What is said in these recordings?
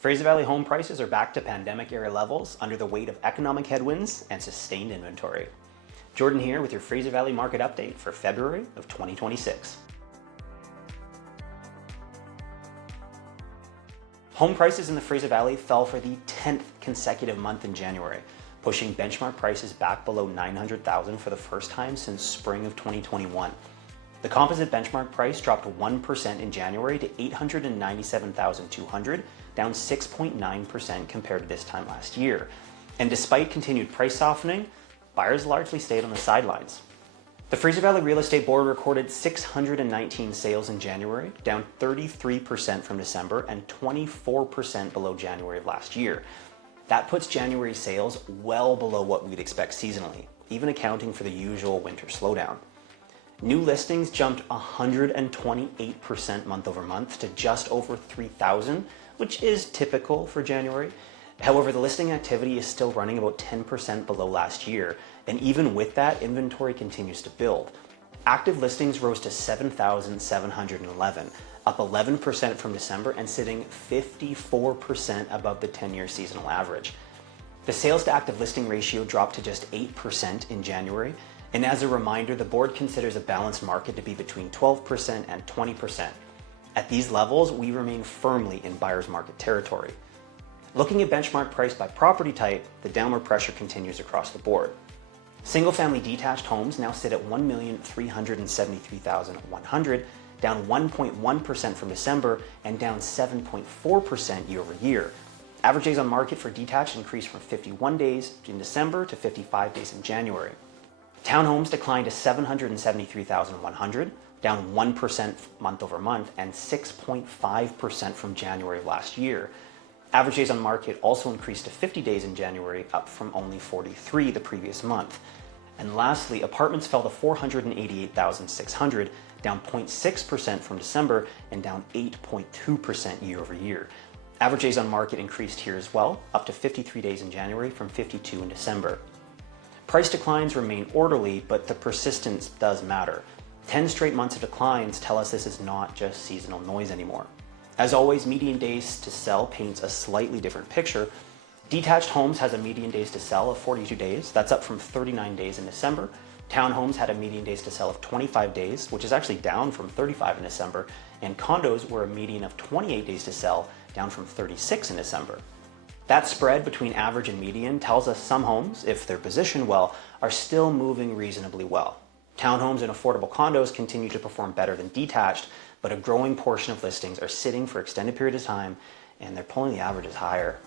Fraser Valley home prices are back to pandemic-era levels under the weight of economic headwinds and sustained inventory. Jordan here with your Fraser Valley market update for February of 2026. Home prices in the Fraser Valley fell for the 10th consecutive month in January, pushing benchmark prices back below $900,000 for the first time since spring of 2021. The composite benchmark price dropped 1% in January to $897,200, down 6.9% compared to this time last year. And despite continued price softening, buyers largely stayed on the sidelines. The Fraser Valley Real Estate Board recorded 619 sales in January, down 33% from December and 24% below January of last year. That puts January sales well below what we'd expect seasonally, even accounting for the usual winter slowdown. New listings jumped 128% month over month to just over 3,000, which is typical for January. However, the listing activity is still running about 10% below last year, and even with that, inventory continues to build. Active listings rose to 7,711, up 11% from December and sitting 54% above the 10-year seasonal average. The sales to active listing ratio dropped to just 8% in January, and as a reminder, the board considers a balanced market to be between 12% and 20%. At these levels, we remain firmly in buyer's market territory. Looking at benchmark price by property type, the downward pressure continues across the board. Single-family detached homes now sit at $1,373,100, down 1.1% from December and down 7.4% year over year. Average days on market for detached increased from 51 days in December to 55 days in January. Townhomes declined to $773,100, down 1% month over month and 6.5% from January of last year. Average days on market also increased to 50 days in January, up from only 43 the previous month. And lastly, apartments fell to $488,600, down 0.6% from December and down 8.2% year over year. Average days on market increased here as well, up to 53 days in January from 52 in December. Price declines remain orderly, but the persistence does matter. 10 straight months of declines tell us this is not just seasonal noise anymore. As always, median days to sell paints a slightly different picture. Detached homes has a median days to sell of 42 days. That's up from 39 days in December. Townhomes had a median days to sell of 25 days, which is actually down from 35 in December. And condos were a median of 28 days to sell, down from 36 in December. That spread between average and median tells us some homes, if they're positioned well, are still moving reasonably well. Townhomes and affordable condos continue to perform better than detached, but a growing portion of listings are sitting for extended period of time, and they're pulling the averages higher.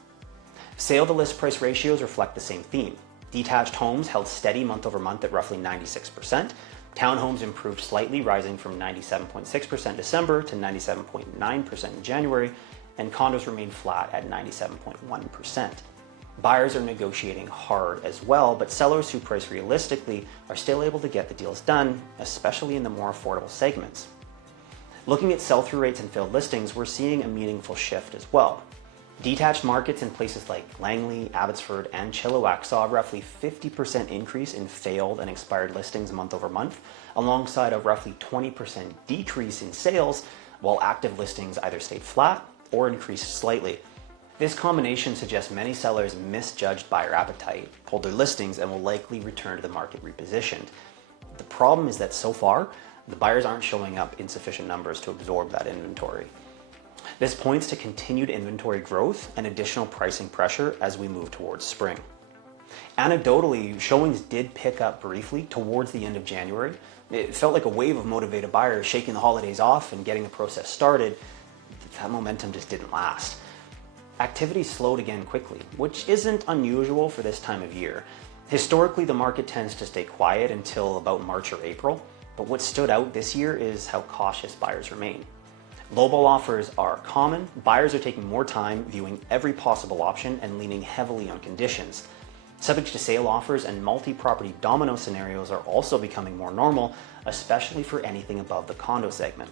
Sale to list price ratios reflect the same theme. Detached homes held steady month over month at roughly 96%. Townhomes improved slightly, rising from 97.6% December to 97.9% in January, and condos remained flat at 97.1%. Buyers are negotiating hard as well, but sellers who price realistically are still able to get the deals done, especially in the more affordable segments. Looking at sell-through rates and failed listings, we're seeing a meaningful shift as well. Detached markets in places like Langley, Abbotsford, and Chilliwack saw a roughly 50% increase in failed and expired listings month over month, alongside a roughly 20% decrease in sales, while active listings either stayed flat or increased slightly. This combination suggests many sellers misjudged buyer appetite, pulled their listings, and will likely return to the market repositioned. The problem is that so far, the buyers aren't showing up in sufficient numbers to absorb that inventory. This points to continued inventory growth and additional pricing pressure as we move towards spring. Anecdotally, showings did pick up briefly towards the end of January. It felt like a wave of motivated buyers shaking the holidays off and getting the process started. That momentum just didn't last. Activity slowed again quickly, which isn't unusual for this time of year. Historically, the market tends to stay quiet until about March or April, but what stood out this year is how cautious buyers remain. Lowball offers are common. Buyers are taking more time, viewing every possible option and leaning heavily on conditions. Subject to sale offers and multi-property domino scenarios are also becoming more normal, especially for anything above the condo segment.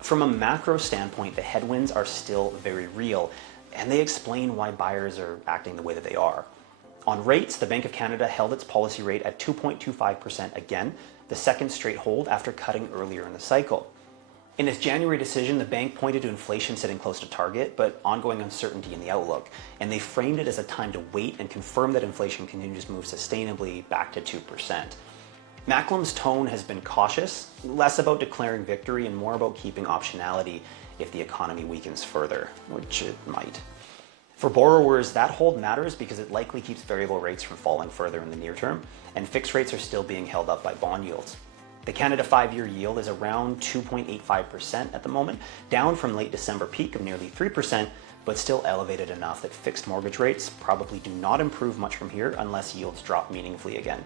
From a macro standpoint, the headwinds are still very real, and they explain why buyers are acting the way that they are. On rates, the Bank of Canada held its policy rate at 2.25% again, the second straight hold after cutting earlier in the cycle. In its January decision, the bank pointed to inflation sitting close to target, but ongoing uncertainty in the outlook, and they framed it as a time to wait and confirm that inflation continues to move sustainably back to 2%. Macklem's tone has been cautious, less about declaring victory and more about keeping optionality if the economy weakens further, which it might. For borrowers, that hold matters because it likely keeps variable rates from falling further in the near term, and fixed rates are still being held up by bond yields. The Canada 5-year yield is around 2.85% at the moment, down from late December peak of nearly 3%, but still elevated enough that fixed mortgage rates probably do not improve much from here unless yields drop meaningfully again.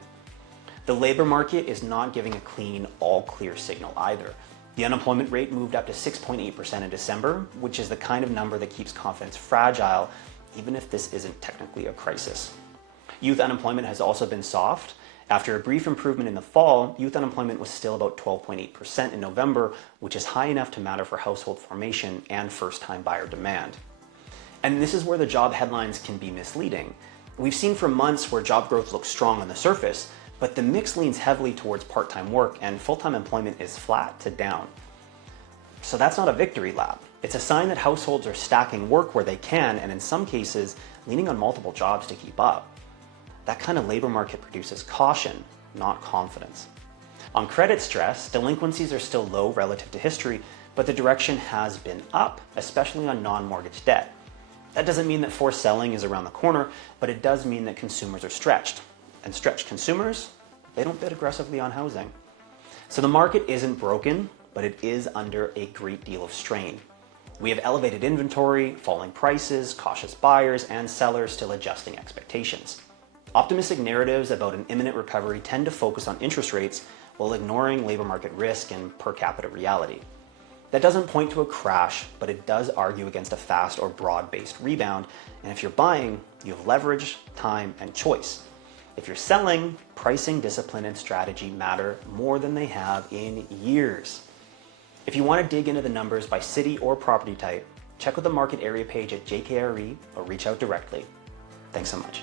The labor market is not giving a clean, all-clear signal either. The unemployment rate moved up to 6.8% in December, which is the kind of number that keeps confidence fragile, even if this isn't technically a crisis. Youth unemployment has also been soft. After a brief improvement in the fall, youth unemployment was still about 12.8% in November, which is high enough to matter for household formation and first-time buyer demand. And this is where the job headlines can be misleading. We've seen for months where job growth looks strong on the surface, but the mix leans heavily towards part-time work and full-time employment is flat to down. So that's not a victory lap. It's a sign that households are stacking work where they can, and in some cases, leaning on multiple jobs to keep up. That kind of labor market produces caution, not confidence. On credit stress, delinquencies are still low relative to history, but the direction has been up, especially on non-mortgage debt. That doesn't mean that forced selling is around the corner, but it does mean that consumers are stretched. And stretched consumers, they don't bid aggressively on housing. So the market isn't broken, but it is under a great deal of strain. We have elevated inventory, falling prices, cautious buyers, and sellers still adjusting expectations. Optimistic narratives about an imminent recovery tend to focus on interest rates while ignoring labor market risk and per capita reality. That doesn't point to a crash, but it does argue against a fast or broad-based rebound, and if you're buying, you have leverage, time, and choice. If you're selling, pricing, discipline, and strategy matter more than they have in years. If you want to dig into the numbers by city or property type, check out the market area page at JKRE or reach out directly. Thanks so much.